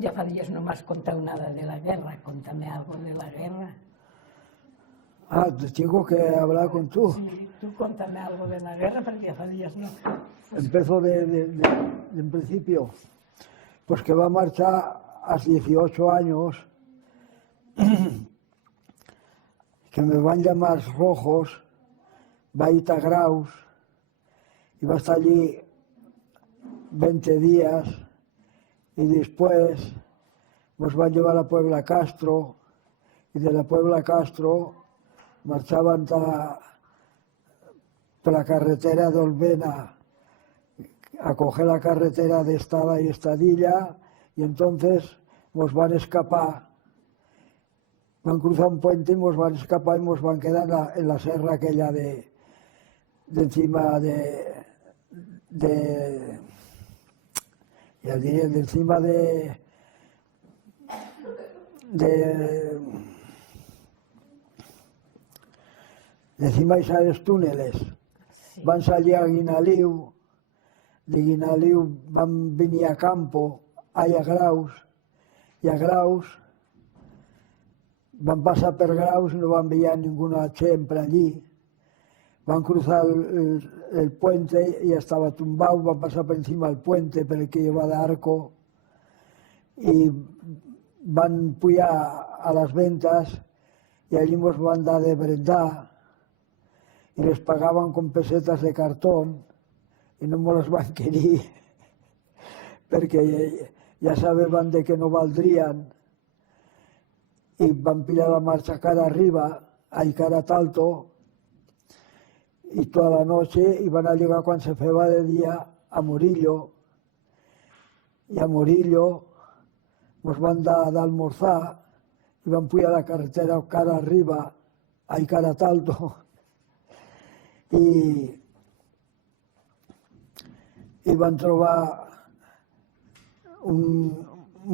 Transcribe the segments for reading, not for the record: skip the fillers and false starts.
Ya fa días no m'has contado nada de la guerra, contame algo de la guerra. Ah, te tengo que hablar con tú. Sí, tú contame algo de la guerra, porque ya fa días no. Empezó en principio, pues que va a marchar a 18 años, que me van a llamar Rojos, va a ir a Graus, y va a estar allí 20 días, y después nos van a llevar a Puebla Castro, y de la Puebla Castro marchaban por la carretera de Olvena a coger la carretera de Estada y Estadilla, y entonces nos van a escapar, van a cruzar un puente y nos van a escapar y nos van a quedar en la serra aquella de encima ya diré, de encima de encima de esos túneles. Sí. Van salir a Guinaliu, de Guinaliu van venir a Campo, ahí a Graus, y a Graus van pasar per Graus y no van ver ninguna siempre allí. Van cruzar el puente y ya estaba tumbado, van pasar por encima del puente, por el que lleva de arco, y van pujar a las ventas y allí nos van dar de brindar y les pagaban con pesetas de cartón y no me las van querer porque ya sabían de que no valdrían y van pillar la marcha cara arriba, ahí cara talto, y toda la noche iban a llegar cuando se feba de día a Murillo, y a Murillo nos van dar de almorzar y van pujar la carretera cara arriba, ahí cara talto, y van trobar un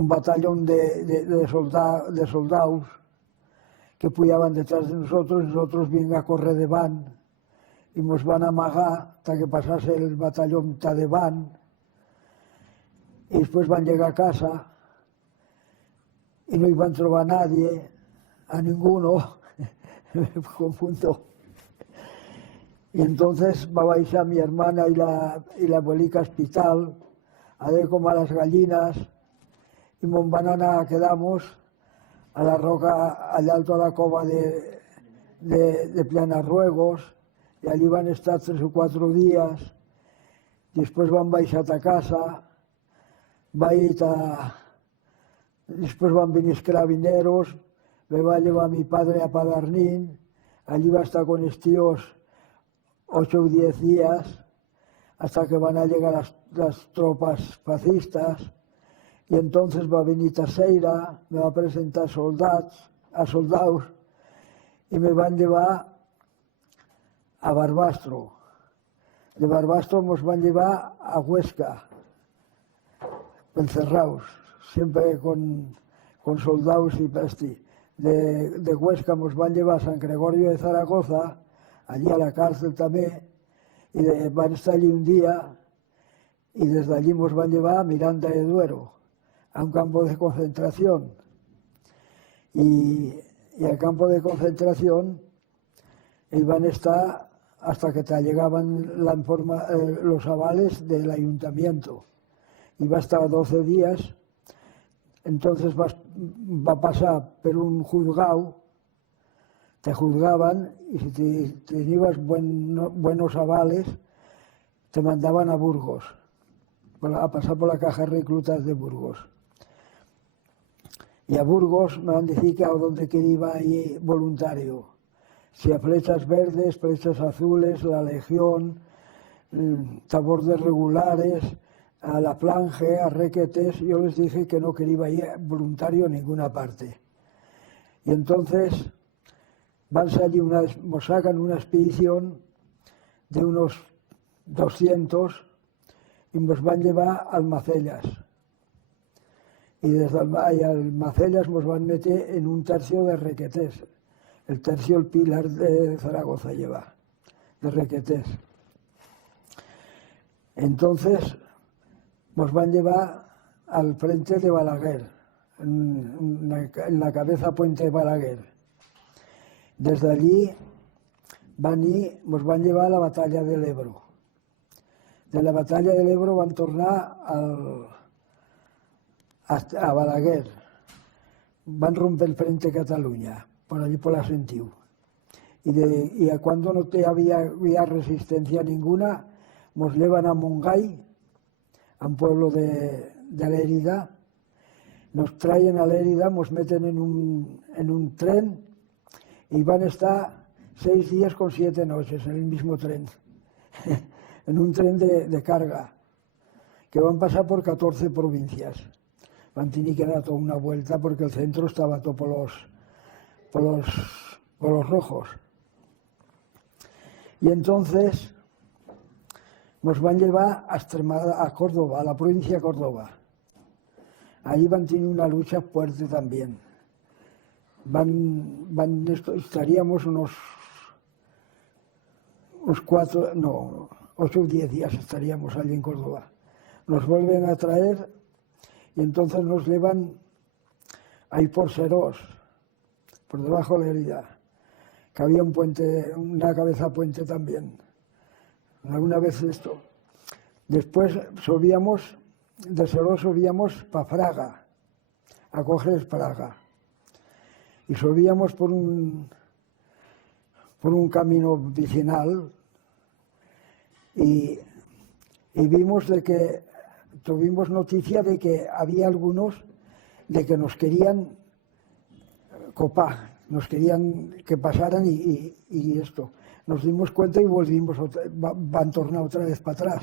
batallón de soldados que pujaban detrás de nosotros, y nosotros vinga a correr de van, y nos van a amagar hasta que pasase el batallón de van, y después van a llegar a casa y no iban a trobar a nadie, a ninguno, me confundo. Y entonces va a baixar mi hermana y la abuelica al hospital, a ver como a las gallinas, y mon van anar, quedamos a la roca, allá alto a la cova de Planarruegos, y allí van a estar 3 o 4 días, después van baixar a casa, después van venir carabineros, me va a llevar mi padre a Padarnín, allí va a estar con estíos 8 o 10 días, hasta que van a llegar las tropas fascistas, y entonces va a venir Terceira, me va a presentar a soldados, y me van a llevar a Barbastro. De Barbastro nos van a llevar a Huesca, encerrados, siempre con soldados y pasti. De Huesca nos van a llevar a San Gregorio de Zaragoza, allí a la cárcel también, y van a estar allí un día, y desde allí nos van a llevar a Miranda de Duero, a un campo de concentración. Y al campo de concentración iban a estar hasta que te llegaban los avales del ayuntamiento. Y va a estar 12 días, entonces va a pasar por un juzgado, te juzgaban, y si tenías buenos avales, te mandaban a Burgos, a pasar por la caja de reclutas de Burgos. Y a Burgos me van a decir que a donde quería ir voluntario. Si a Flechas Verdes, Flechas Azules, la Legión, Tabordes Regulares, a La Plange, a Requetes, yo les dije que no quería ir voluntario a ninguna parte. Y entonces van a salir nos sacan una expedición de unos 200 y nos van a llevar a Almacellas. Y desde Almacellas nos van a meter en un tercio de Requetés. El tercio, el Pilar de Zaragoza lleva, de Requetés. Entonces nos van a llevar al frente de Balaguer, en la cabeza Puente Balaguer. Desde allí nos van llevar a la batalla del Ebro. De la batalla del Ebro van tornar a Balaguer. Van romper el frente de Cataluña, por allí por la Sentiu. Y cuando no había resistencia ninguna, nos llevan a Montgai, a un pueblo de Lérida, nos traen a Lérida, nos meten en un tren y van a estar 6 días con 7 noches en el mismo tren, en un tren de carga, que van a pasar por 14 provincias. Van a tener que dar toda una vuelta porque el centro estaba todo por los rojos. Y entonces nos van a llevar a Córdoba, a la provincia de Córdoba. Ahí van a tener una lucha fuerte también. Estaríamos unos 8 o 10 días estaríamos allí en Córdoba. Nos vuelven a traer y entonces nos llevan ahí por Serós, por debajo de Lérida, que había un puente, una cabeza puente también. Alguna vez esto. Después de Serós subíamos para Fraga, a coger Fraga. Y subíamos por un camino vecinal y vimos tuvimos noticia de que había algunos de que nos querían copar, nos querían que pasaran y esto. Nos dimos cuenta y volvimos, van a tornar otra vez para atrás.